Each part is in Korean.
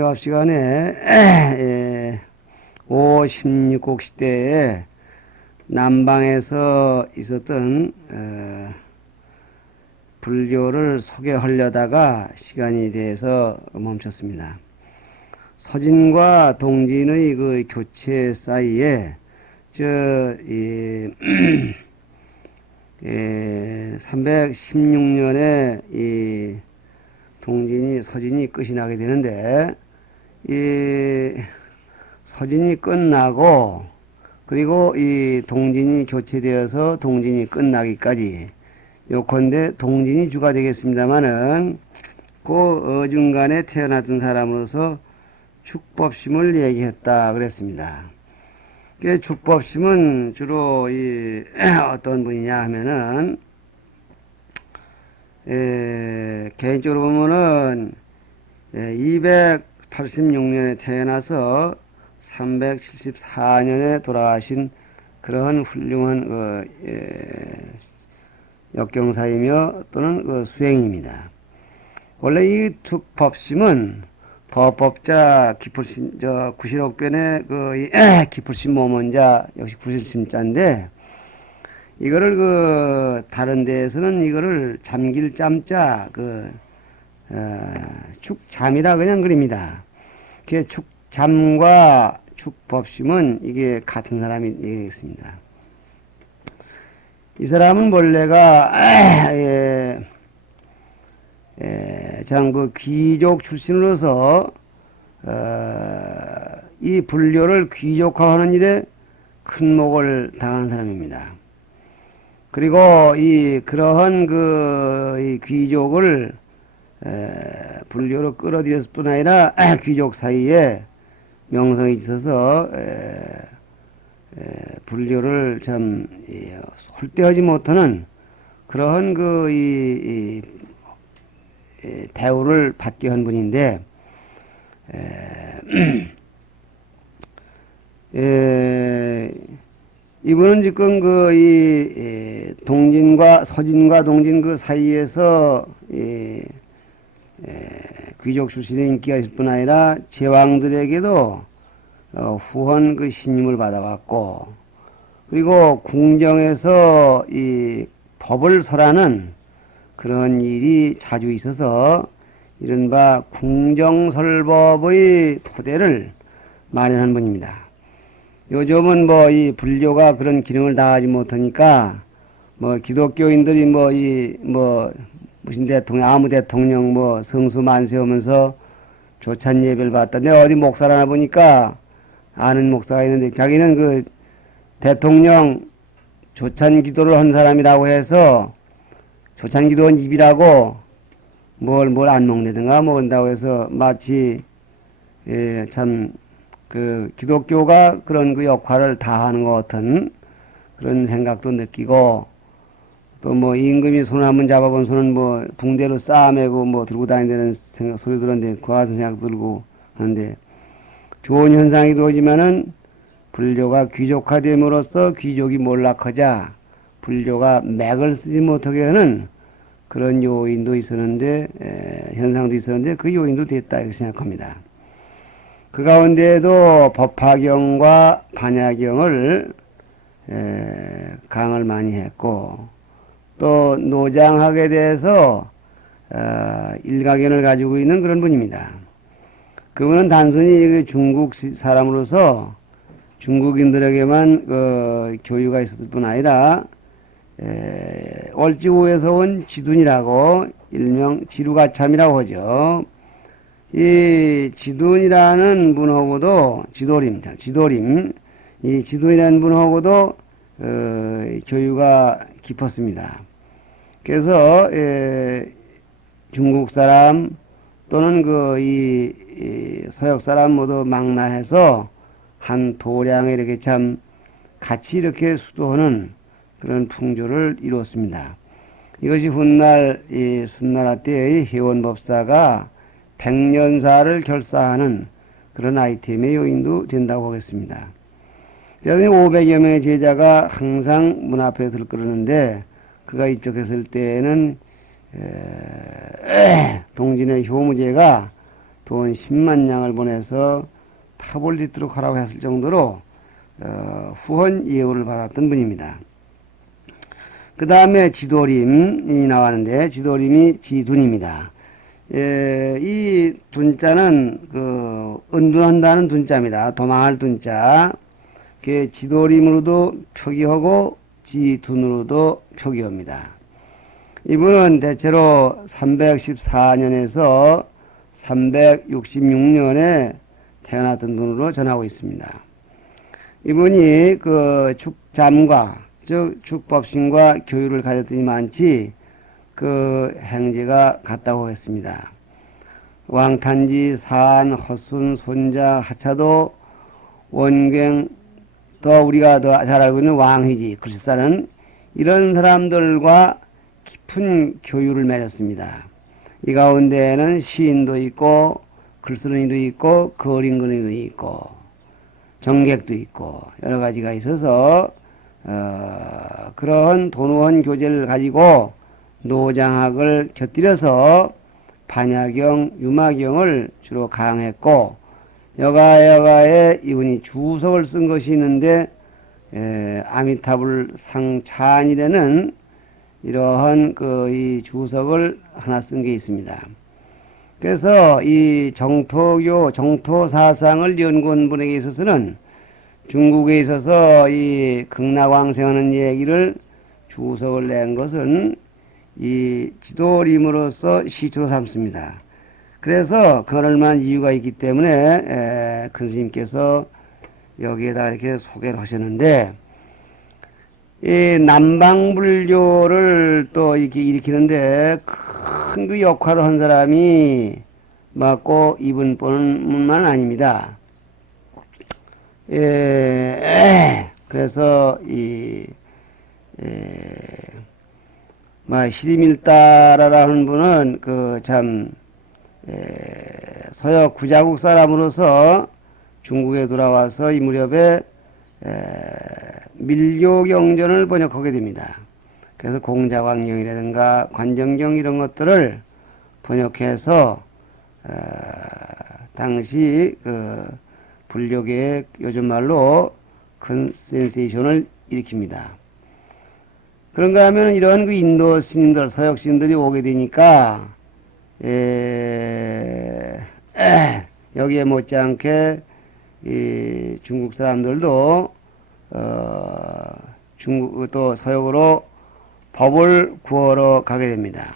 앞 시간에 5, 16곡 시대에 남방에서 있었던 불교를 소개하려다가 시간이 돼서 멈췄습니다. 서진과 동진의 그 교체 사이에 316년에 이 동진이 서진이 끝이 나게 되는데, 이 서진이 끝나고 그리고 이 동진이 교체되어서 동진이 끝나기까지 요컨대 동진이 주가 되겠습니다마는 그 어중간에 태어났던 사람으로서 축법심을 얘기했다 그랬습니다. 그 축법심은 주로 이 어떤 분이냐 하면은 개인적으로 보면은 286년에 태어나서 374년에 돌아가신 그러한 훌륭한 역경사이며 또는 수행입니다. 원래 이 축법심은 법법자 기풀심, 구실옥변의 기풀심 모문자 역시 구실심자인데, 이거를 다른 데에서는 이거를 잠길 잠자 축잠이라 그냥 그립니다. 그 축잠과 축법심은 이게 같은 사람이 있습니다. 이 사람은 본래가 참 귀족 출신으로서 이 불교를 귀족화하는 일에 큰 목을 당한 사람입니다. 그리고 그러한 이 귀족을 불교로 끌어들였을 뿐 아니라 귀족 사이에 명성이 있어서 불교를 참 홀대하지 못하는 그러한 대우를 받게 한 분인데, 이분은 지금 동진과 서진과 동진 그 사이에서 귀족 출신의 인기가 있을 뿐 아니라 제왕들에게도 후한 그 신임을 받아왔고, 그리고 궁정에서 이 법을 설하는 그런 일이 자주 있어서 이른바 궁정설법의 토대를 마련한 분입니다. 요즘은 이 불교가 그런 기능을 다하지 못하니까 기독교인들이 무슨 대통령, 아무 대통령 성수 만세하면서 조찬 예배를 받다. 내가 어디 목사를 하나 보니까 아는 목사가 있는데, 자기는 대통령 조찬 기도를 한 사람이라고 해서 조찬 기도한 입이라고 뭘 안 먹는다든가 먹는다고 해서 마치 기독교가 그런 역할을 다하는 것 같은 그런 생각도 느끼고, 또 임금이 손 한번 잡아본 손은 붕대로 쌓아매고 들고 다닌다는 소리 들었는데 그와 같은 생각 들고 하는데, 좋은 현상이도 하지만은 불교가 귀족화됨으로써 귀족이 몰락하자 불교가 맥을 쓰지 못하게 하는 그런 요인도 있었는데, 현상도 있었는데 그 요인도 됐다 이렇게 생각합니다. 그 가운데에도 법화경과 반야경을 강을 많이 했고, 또 노장학에 대해서 일가견을 가지고 있는 그런 분입니다. 그분은 단순히 중국 사람으로서 중국인들에게만 교유가 있었을 뿐 아니라 월지구에서 온 지둔이라고 일명 지루가참이라고 하죠. 이 지둔이라는 분하고도 이 지둔이라는 분하고도 교유가 깊었습니다. 그래서 중국 사람 또는 서역 사람 모두 망라해서 한 도량에 이렇게 참 같이 이렇게 수도하는 그런 풍조를 이루었습니다. 이것이 훗날 순나라 때의 회원법사가 백년사를 결사하는 그런 아이템의 요인도 된다고 하겠습니다. 그래서 500여 명의 제자가 항상 문 앞에 들끓었는데, 그가 입적했을 때에는 동진의 효무제가 돈 10만 냥을 보내서 탑을 짓도록 하라고 했을 정도로 후원 예우를 받았던 분입니다. 그 다음에 지도림이 나왔는데 지도림이 지둔입니다. 이 둔자는 은둔한다는 둔자입니다. 도망할 둔자. 지도림으로도 표기하고 지둔으로도 표기합니다. 이분은 대체로 314년에서 366년에 태어났던 분으로 전하고 있습니다. 이분이 축잠과 즉 축법신과 교유를 가졌더니 많지 행제가 같다고 했습니다. 왕탄지, 사안, 헛순, 손자, 하차도, 원갱, 더 우리가 더 잘 알고 있는 왕휘지, 글씨사는 이런 사람들과 깊은 교유를 맺었습니다. 이 가운데에는 시인도 있고 글쓰는 이도 있고 그림 그리는 이도 있고 정객도 있고 여러 가지가 있어서 그러한 도노한 교제를 가지고 노장학을 곁들여서 반야경, 유마경을 주로 강했고 여가에 이분이 주석을 쓴 것이 있는데 아미타불 상찬이라는 이러한 이 주석을 하나 쓴 게 있습니다. 그래서 이 정토 사상을 연구한 분에게 있어서는 중국에 있어서 이 극락왕생하는 얘기를 주석을 낸 것은 이 지도림으로서 시초로 삼습니다. 그래서 그럴 만한 이유가 있기 때문에 큰 스님께서 여기에다 이렇게 소개를 하셨는데 이 남방불교를 또 이렇게 일으키는데 큰 역할을 한 사람이 맞고 이분뿐만 아닙니다. 그래서 시리밀다라는 분은 서역 구자국 사람으로서 중국에 돌아와서 이 무렵에 밀교경전을 번역하게 됩니다. 그래서 공자광경이라든가 관정경 이런 것들을 번역해서 당시 불교계의 요즘 말로 큰 센세이션을 일으킵니다. 그런가 하면 이런 인도 스님들, 서역 스님들이 오게 되니까 여기에 못지않게 이 중국 사람들도 중국 또 서역으로 법을 구하러 가게 됩니다.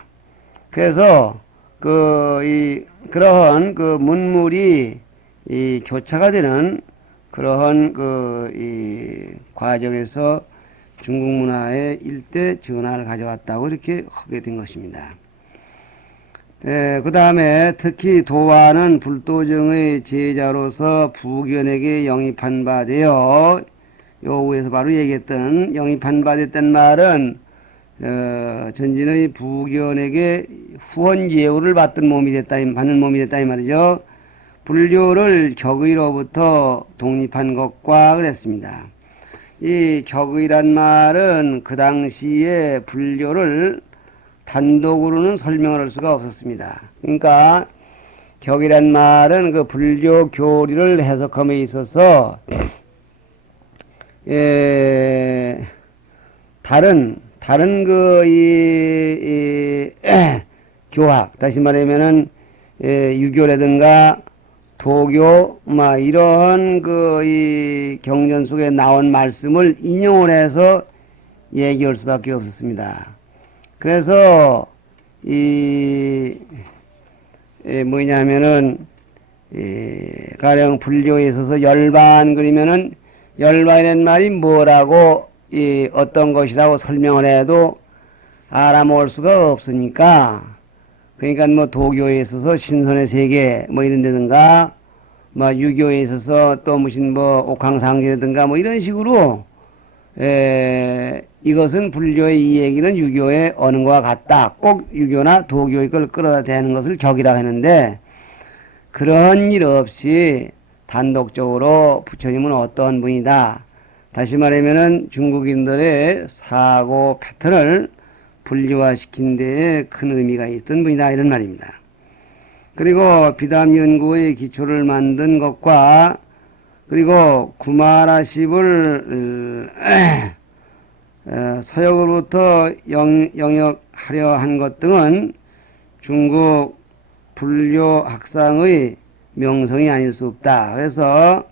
그래서 그러한 문물이 이 교차가 되는 그러한 이 과정에서 중국 문화의 일대 전환을 가져왔다고 이렇게 하게 된 것입니다. 그 다음에 특히 도화는 불도정의 제자로서 부견에게 영입한 바 되어 요 위에서 바로 얘기했던 영입한 바 됐단 말은 전진의 부견에게 후원 예우를 받는 몸이 됐다 이 말이죠. 불교를 격의로부터 독립한 것과 그랬습니다. 이 격의란 말은 그 당시에 불교를 단독으로는 설명을 할 수가 없었습니다. 그러니까 격이란 말은 불교 교리를 해석함에 있어서 다른 교학, 다시 말하면은 유교라든가 도교 이런 이 경전 속에 나온 말씀을 인용을 해서 얘기할 수밖에 없었습니다. 그래서 뭐냐면은 가령 불교에 있어서 열반 그러면은 열반이라는 말이 뭐라고 어떤 것이라고 설명을 해도 알아먹을 수가 없으니까 그러니까 도교에 있어서 신선의 세계 이런 데든가 유교에 있어서 또 무슨 옥황상제라든가 이런 식으로 이것은 불교의 이 얘기는 유교의 어느 것과 같다. 꼭 유교나 도교의 걸 끌어다 대는 것을 격이라고 했는데 그런 일 없이 단독적으로 부처님은 어떠한 분이다. 다시 말하면은 중국인들의 사고 패턴을 분리화시킨 데에 큰 의미가 있던 분이다 이런 말입니다. 그리고 비담 연구의 기초를 만든 것과 그리고 구마라십을 서역으로부터 영역하려 한 것 등은 중국 불교 학상의 명성이 아닐 수 없다. 그래서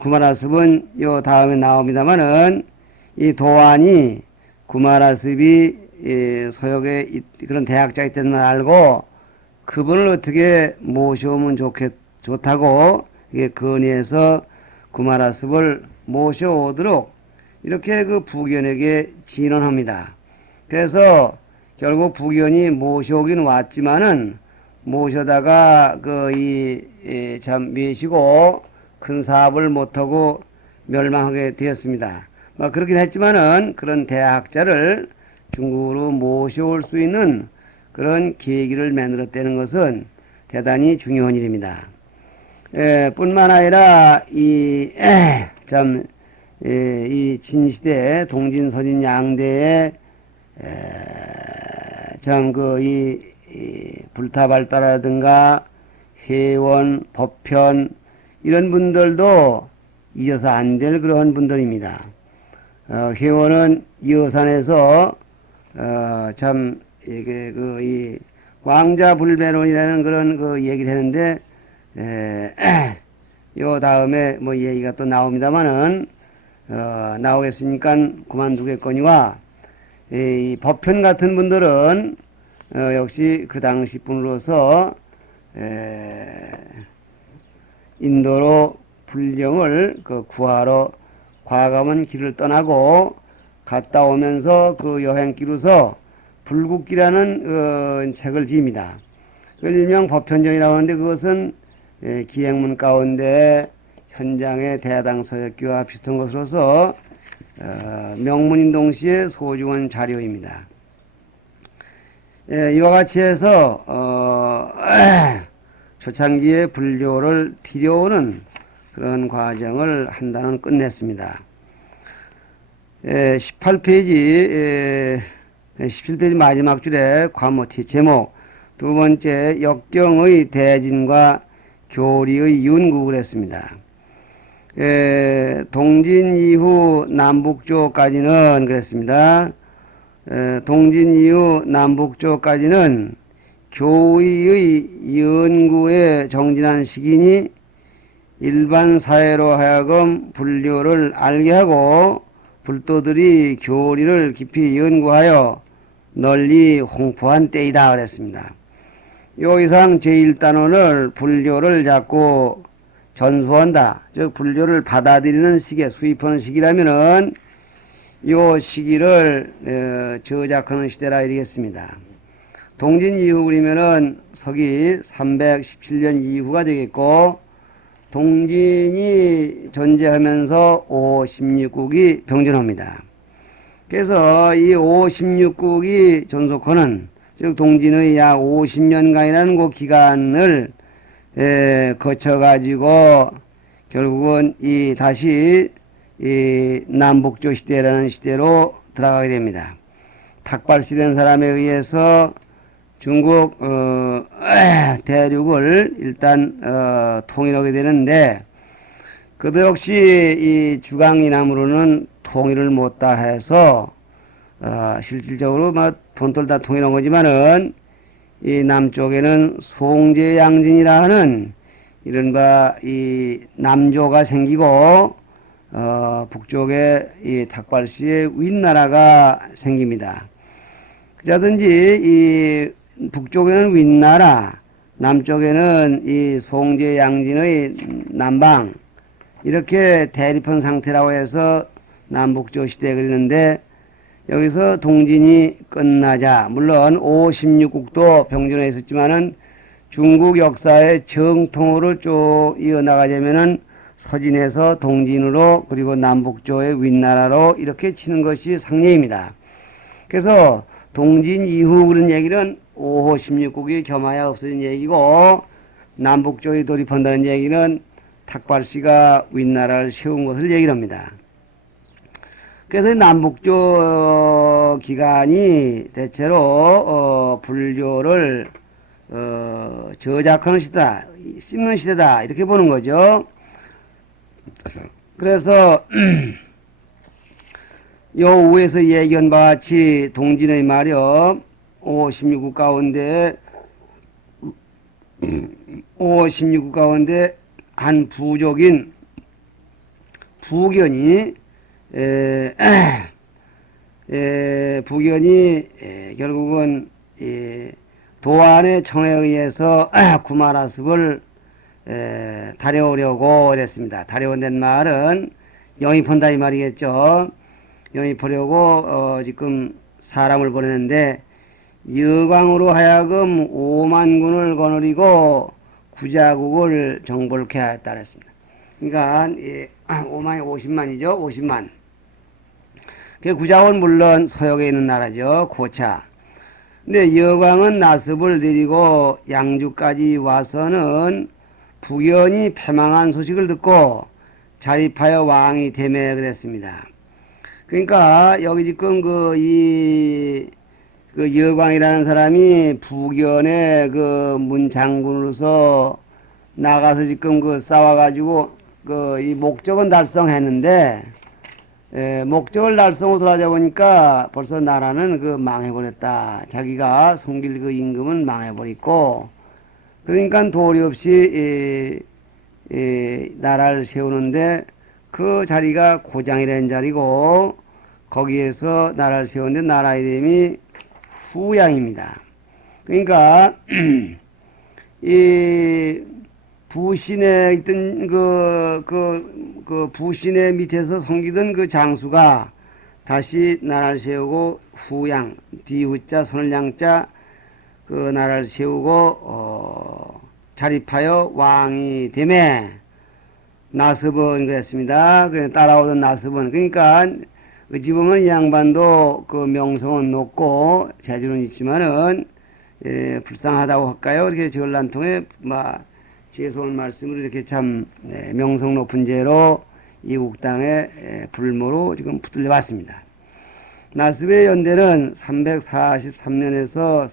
구마라습은 요 다음에 나옵니다만은 이 도안이 구마라습이 서역에 그런 대학자 있다는 걸 알고 그분을 어떻게 모셔오면 좋다고 이게 건의해서 구마라습을 모셔오도록 이렇게 그 부견에게 진언합니다. 그래서 결국 부견이 모셔오긴 왔지만은 모셔다가 참 미시고 큰 사업을 못하고 멸망하게 되었습니다. 그렇긴 했지만은 그런 대학자를 중국으로 모셔올 수 있는 그런 계기를 만들었다는 것은 대단히 중요한 일입니다. 뿐만 아니라 이 진시대 동진 서진 양대의 이 불타발달라든가 회원, 법편 이런 분들도 잊어서 안 될 그런 분들입니다. 회원은 여산에서 이게 이 왕자불배론이라는 그런 얘기를 했는데 요 다음에 뭐 얘기가 또 나옵니다만은 나오겠으니까 그만두겠거니와 이 법편 같은 분들은 역시 그 당시 분으로서 인도로 불령을 구하러 과감한 길을 떠나고 갔다 오면서 그 여행기로서 불국기라는 책을 지입니다. 그걸 일명 법편전이라고 하는데 그것은 기행문 가운데 현장의 대당 서역기와 비슷한 것으로서 명문인 동시에 소중한 자료입니다. 이와 같이 해서 초창기에 불교를 들여오는 그런 과정을 한 단원 끝냈습니다. 18페이지 17페이지 마지막 줄에 과모티 제목 두 번째 역경의 대진과 교리의 윤국을 했습니다. 동진 이후 남북조까지는 그랬습니다. 동진 이후 남북조까지는 교의의 연구에 정진한 시기니 일반 사회로 하여금 불교를 알게 하고 불도들이 교리를 깊이 연구하여 널리 홍포한 때이다 그랬습니다. 요 이상 제1단원을 불교를 자꾸 전수한다. 즉 불교를 받아들이는 시기에 수입하는 시기라면은 요 시기를 저작하는 시대라 이르겠습니다. 동진 이후 그러면은 서기 317년 이후가 되겠고 동진이 존재하면서 516국이 병존합니다. 그래서 이 516국이 존속하는 즉 동진의 약 50년간이라는 그 기간을 거쳐가지고 결국은 다시 남북조 시대라는 시대로 들어가게 됩니다. 탁발시된 사람에 의해서 중국 대륙을 일단 통일하게 되는데 그도 역시 이 주강이남으로는 통일을 못다 해서 실질적으로 본토를 다 통일한 거지만은 이 남쪽에는 송제양진이라 하는 이른바 이 남조가 생기고 북쪽에 이 탁발시의 윗나라가 생깁니다. 그자든지 이 북쪽에는 윗나라, 남쪽에는 이 송제양진의 남방 이렇게 대립한 상태라고 해서 남북조 시대에 그리는데 여기서 동진이 끝나자 물론 56국도 병존해 있었지만은 중국 역사의 정통으로 쭉 이어나가자면은 서진에서 동진으로 그리고 남북조의 윗나라로 이렇게 치는 것이 상례입니다. 그래서 동진 이후 그런 얘기는 5호 16국이 겸하여 없어진 얘기고 남북조에 돌입한다는 얘기는 탁발씨가 윗나라를 세운 것을 얘기를 합니다. 그래서 남북조 기간이 대체로 불교를 저작하는 시대다, 씹는 시대다, 이렇게 보는 거죠. 그래서 요 위에서 얘기한 바와 같이 동진의 말이요, 56구 가운데 56구 가운데 한 부족인 부견이 부견이 결국은 도안의 청에 의해서 구마라습을 다려오려고 그랬습니다. 다려온다는 말은 영입한다 이 말이겠죠. 영입하려고 지금 사람을 보내는데 여광으로 하여금 5만 군을 거느리고 구자국을 정벌케 하였다 그랬습니다. 그러니까 5만이 50만이죠. 50만. 그 구자국은 물론 서역에 있는 나라죠. 고차. 근데 여광은 나습을 내리고 양주까지 와서는 부견이 패망한 소식을 듣고 자립하여 왕이 되매 그랬습니다. 그러니까 여기 지금 그 여광이라는 사람이 부견의 그 문장군으로서 나가서 지금 그 싸워가지고 이 목적은 달성했는데, 목적을 달성하고 돌아오자 보니까 벌써 나라는 망해버렸다. 자기가 섬길 그 임금은 망해버렸고, 그러니까 도리 없이 나라를 세우는데 그 자리가 고장이라는 자리고, 거기에서 나라를 세우는데 나라 이름이 후양입니다. 그러니까 이 부신에 있던 그 부신의 밑에서 섬기던 그 장수가 다시 나라를 세우고 후양, 뒤후자 손을 양자 그 나라를 세우고 자립하여 왕이 되매 나습은 그랬습니다. 따라오던 나습은, 그러니까 어찌 보면 이 양반도 그 명성은 높고 재주는 있지만은 불쌍하다고 할까요? 이렇게 전란통에 죄송한 말씀으로 이렇게 참 명성 높은 죄로 이국당의 불모로 지금 붙들려 왔습니다. 나습의 연대는 343년에서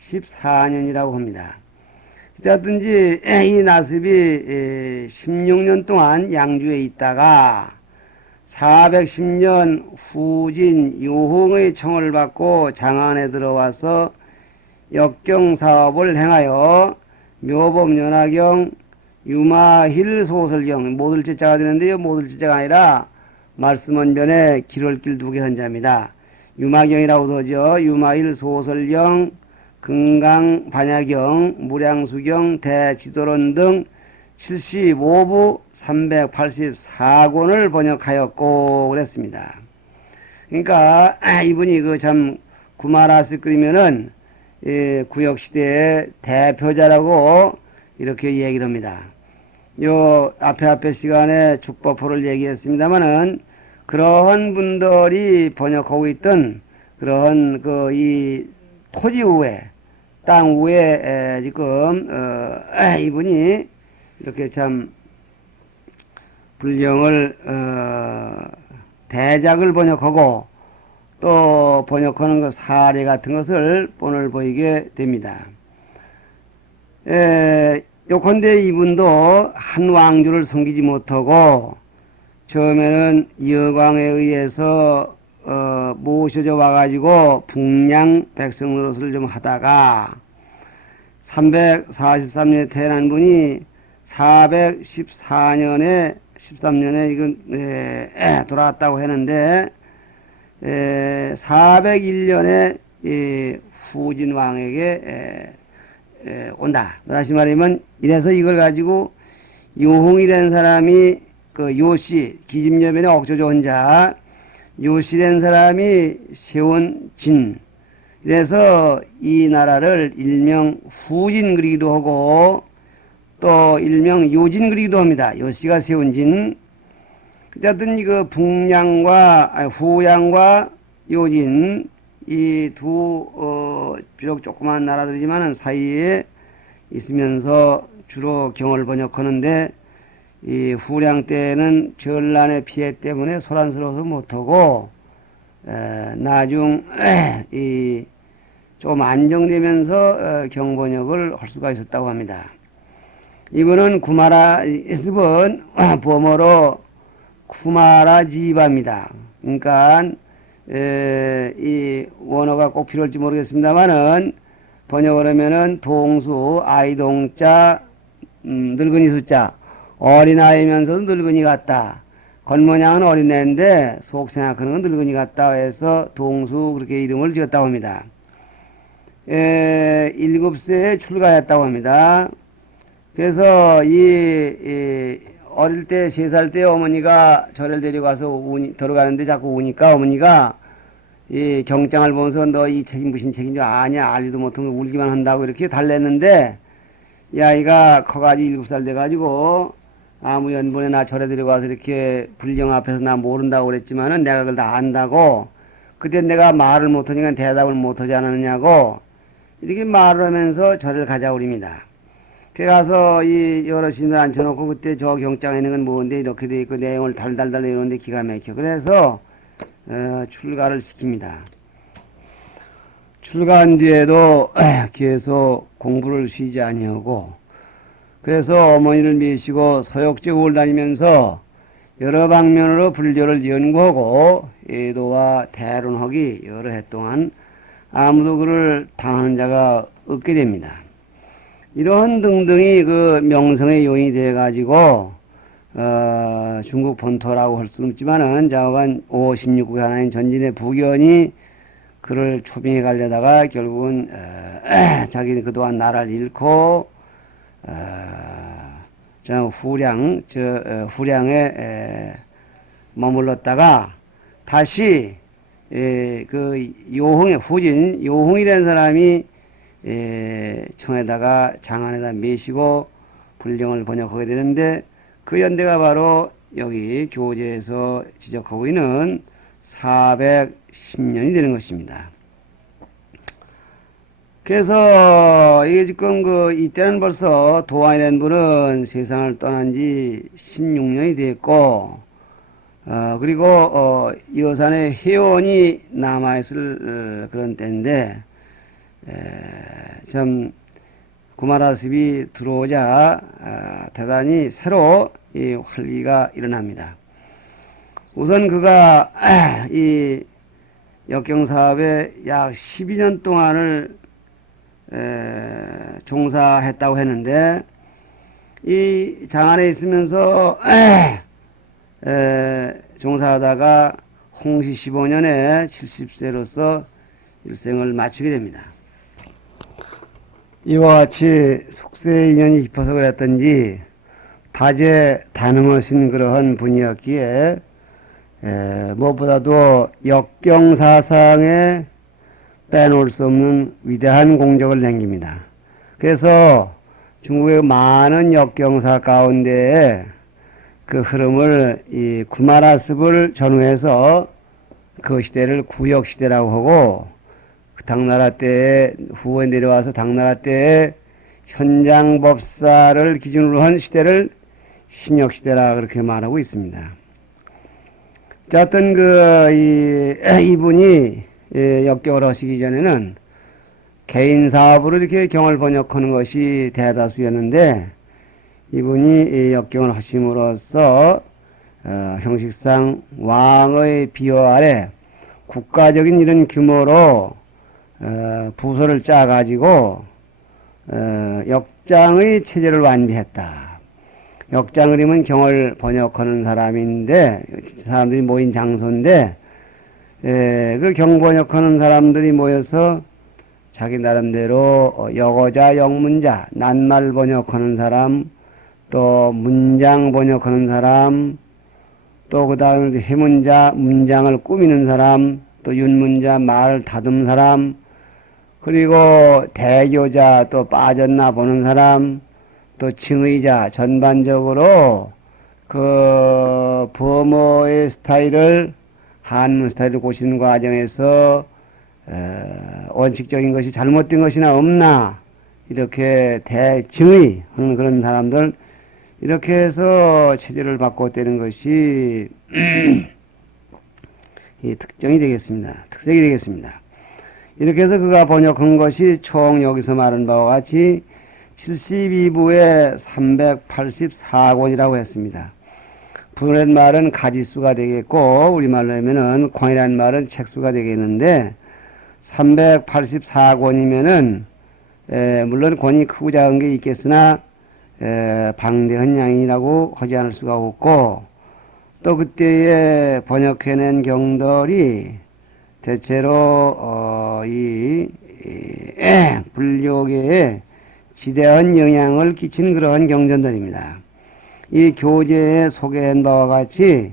414년이라고 합니다. 어쨌든지 이 나습이 16년 동안 양주에 있다가 410년 후진 요홍의 청을 받고 장안에 들어와서 역경사업을 행하여 묘법 연화경 유마힐 소설경, 모들제자가 되는데요, 모들제자가 아니라 말씀원변에 기울길 두개 한자입니다. 유마경이라고도 하죠. 유마힐 소설경, 금강 반야경, 무량수경, 대지도론 등 75부 384권을 번역하였고 그랬습니다. 그러니까 이분이 참 구마라스 끓이면은 구역시대의 대표자라고 이렇게 얘기를 합니다. 요 앞에 시간에 축법호를 얘기했습니다마는 그러한 분들이 번역하고 있던 그러한 이 토지 위에, 땅 위에 지금 이분이 이렇게 참 불경을 대작을 번역하고 또 번역하는 그 사례 같은 것을 오늘 보이게 됩니다. 요컨대 이분도 한 왕조를 섬기지 못하고 처음에는 여광에 의해서 모셔져 와가지고 북량 백성 노릇을 좀 하다가 343년에 태어난 분이 414년에 13년에 이건 돌아왔다고 했는데 401년에 후진 왕에게 온다. 다시 말하면 이래서 이걸 가지고 요홍이라는 사람이 그 요씨 기집여변의 억조조 혼자 요씨라는 사람이 세운 진, 그래서 이 나라를 일명 후진 그리기도 하고 또 일명 요진 그리기도 합니다. 요씨가 세운 진. 어쨌든 북량과 후양과 요진 이 두 비록 조그마한 나라들이지만은 사이에 있으면서 주로 경을 번역하는데 이 후량 때는 전란의 피해 때문에 소란스러워서 못하고 나중 이 좀 안정되면서 경번역을 할 수가 있었다고 합니다. 이분은 구마라 습은 범어로 쿠마라지바입니다. 그러니까 이 원어가 꼭 필요할지 모르겠습니다만은 번역을 하면은 동수 아이동자 늙은이 숫자 어린아이면서도 늙은이 같다. 겉모양은 어린애인데 속 생각하는 건 늙은이 같다 해서 동수 그렇게 이름을 지었다고 합니다. 7세에 출가했다고 합니다. 그래서 이 어릴 때 3살 때 어머니가 저를 데려가서 들어가는데 자꾸 우니까 어머니가 이 경장을 보면서 너 이 책임 무슨 책임인 줄 아냐 알지도 못하면 울기만 한다고 이렇게 달랬는데 이 아이가 커가지고 7살 돼가지고 아무 연분에 나 절에 데려가서 이렇게 불령 앞에서 나 모른다고 그랬지만은 내가 그걸 다 안다고 그때 내가 말을 못하니까 대답을 못하지 않았느냐고 이렇게 말을 하면서 절을 가자고 그럽니다. 그래 가서 이 여러 신을 앉혀놓고 그때 저 경장에 있는 건 뭔데 이렇게 돼 있고 내용을 달달달 내놓는데 기가 막혀. 그래서 출가를 시킵니다. 출가한 뒤에도 계속 공부를 쉬지 아니하고 그래서 어머니를 미시고 서역제국을 다니면서 여러 방면으로 불교를 연구하고 애도와 대론하기 여러 해 동안 아무도 그를 당하는 자가 없게 됩니다. 이러한 등등이 그 명성의 요인이 돼가지고 중국 본토라고 할 수는 없지만은 좌우간 56국의 하나인 전진의 부견이 그를 초빙해 가려다가 결국은 자기는 그동안 나라를 잃고 후량에 머물렀다가 다시 그 요홍의 후진 요홍이라는 사람이 청에다가 장안에다 매시고 불령을 번역하게 되는데 그 연대가 바로 여기 교재에서 지적하고 있는 410년이 되는 것입니다. 그래서 이게 지금 이때는 벌써 도안이라는 분은 세상을 떠난 지 16년이 됐고 그리고 여산에 회원이 남아있을 그런 때인데 참 구마라습이 들어오자 대단히 새로 이 활기가 일어납니다. 우선 그가 이 역경사업에 약 12년 동안을 종사했다고 했는데 이 장안에 있으면서 종사하다가 홍시 15년에 70세로서 일생을 마치게 됩니다. 이와 같이 숙세 인연이 깊어서 그랬던지 다재다능하신 그러한 분이었기에 무엇보다도 역경사상에 빼놓을 수 없는 위대한 공적을 남깁니다. 그래서 중국의 많은 역경사 가운데 그 흐름을 이 구마라습을 전후해서 그 시대를 구역시대라고 하고 그 당나라 때에 후에 내려와서 당나라 때에 현장법사를 기준으로 한 시대를 신역시대라 그렇게 말하고 있습니다. 자, 어떤 이분이 역경을 하시기 전에는 개인 사업으로 이렇게 경을 번역하는 것이 대다수였는데 이분이 역경을 하심으로써 형식상 왕의 비호 아래 국가적인 이런 규모로 부서를 짜가지고 역장의 체제를 완비했다. 역장 그림은 경을 번역하는 사람인데 사람들이 모인 장소인데 그 경 번역하는 사람들이 모여서 자기 나름대로 역어자, 역문자, 낱말 번역하는 사람, 또 문장 번역하는 사람, 또 그 다음에 해문자, 문장을 꾸미는 사람, 또 윤문자, 말 다듬 사람, 그리고 대교자, 또 빠졌나 보는 사람, 또 칭의자, 전반적으로 그 범어의 스타일을 한문 스타일을 고치는 과정에서 원칙적인 것이 잘못된 것이나 없나 이렇게 대증의하는 그런 사람들 이렇게 해서 체제를 바꿔대는 것이 이 특정이 되겠습니다. 특색이 되겠습니다. 이렇게 해서 그가 번역한 것이 총 여기서 말한 바와 같이 72부에 384권이라고 했습니다. 부라는 말은 가지수가 되겠고 우리말로 하면은 권이라는 말은 책수가 되겠는데 384권이면은 물론 권이 크고 작은 게 있겠으나 방대한 양이라고 하지 않을 수가 없고 또 그때에 번역해낸 경들이 대체로 이 불교계에 지대한 영향을 끼친 그러한 경전들입니다. 이 교재에 소개한 바와 같이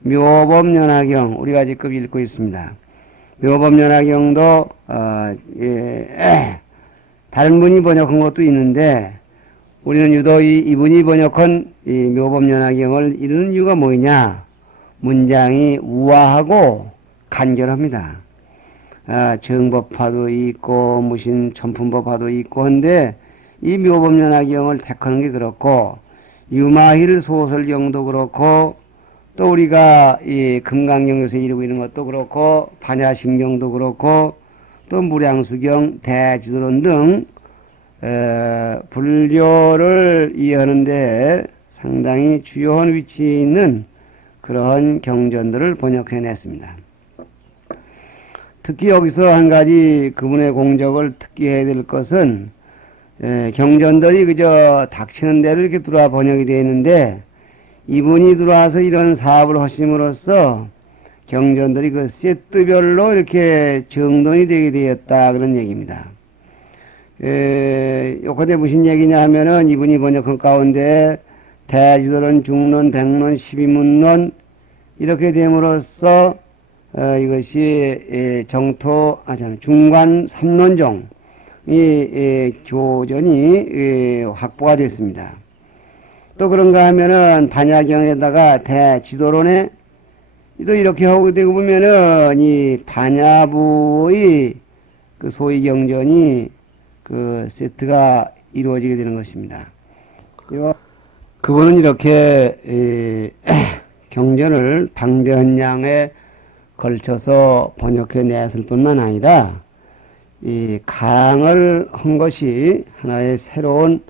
묘법연화경 우리가 지금 읽고 있습니다. 묘법연화경도 다른 분이 번역한 것도 있는데 우리는 유도히 이분이 번역한 이 묘법연화경을 읽는 이유가 뭐냐? 문장이 우아하고 간결합니다. 정법화도 있고 무신 천품법화도 있고 한데 이 묘법연화경을 택하는 게 그렇고 유마힐 소설경도 그렇고 또 우리가 이 금강경 요새 이루고 있는 것도 그렇고 반야심경도 그렇고 또 무량수경 대지도론 등 불교를 이해하는데 상당히 주요한 위치에 있는 그러한 경전들을 번역해냈습니다. 특히 여기서 한 가지 그분의 공적을 특기해야 될 것은 경전들이 그저 닥치는 대로 이렇게 들어와 번역이 되어 있는데 이분이 들어와서 이런 사업을 하심으로써 경전들이 그 세트별로 이렇게 정돈이 되게 되었다 그런 얘기입니다. 요컨대 무슨 얘기냐 하면은 이분이 번역한 가운데 대지도론, 중론, 백론, 십이문론 이렇게 됨으로써 이것이 중관 삼론종 이 교전이 확보가 됐습니다. 또 그런가 하면은 반야경에다가 대지도론에 또 이렇게 하고 되고 보면은 이 반야부의 그 소위 경전이 그 세트가 이루어지게 되는 것입니다. 그분은 이렇게 경전을 방대한 양에 걸쳐서 번역해 냈을 뿐만 아니라 이 강을 한 것이 하나의 새로운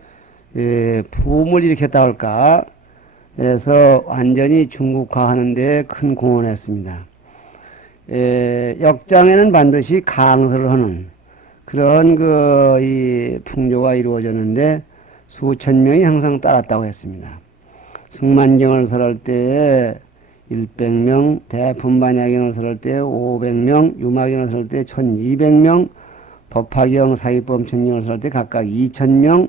붐을 일으켰다 할까. 그래서 완전히 중국화하는 데 큰 공헌을 했습니다. 역장에는 반드시 강서를 하는 그런 이 풍조가 이루어졌는데 수천 명이 항상 따랐다고 했습니다. 승만경을 설할 때에 100명, 대분반야경을 설할 때 500명, 유마경을 설할 때 1200명, 법화경, 사기법천경을 설할 때 각각 2000명,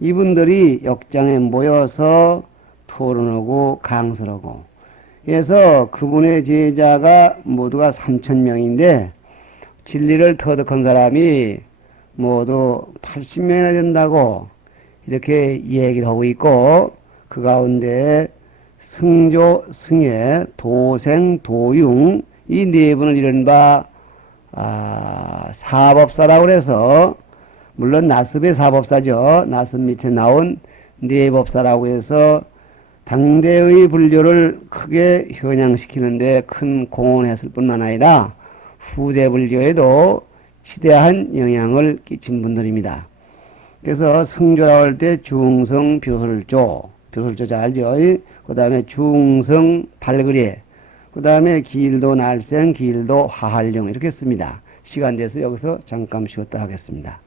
이분들이 역장에 모여서 토론하고 강설하고 그래서 그분의 제자가 모두가 3000명인데 진리를 터득한 사람이 모두 80명이나 된다고 이렇게 얘기를 하고 있고 그 가운데 승조, 승예, 도생, 도융 이 네 분을 이른바 사법사라고 해서 물론 나습의 사법사죠. 나습 밑에 나온 네 법사라고 해서 당대의 불교를 크게 현양시키는데 큰 공헌했을 뿐만 아니라 후대 불교에도 지대한 영향을 끼친 분들입니다. 그래서 승조라고 할 때 중성 벼설조 잘 알죠? 그 다음에 중성 발그레, 그 다음에 길도 날생, 길도 화할령 이렇게 씁니다. 시간 돼서 여기서 잠깐 쉬었다 하겠습니다.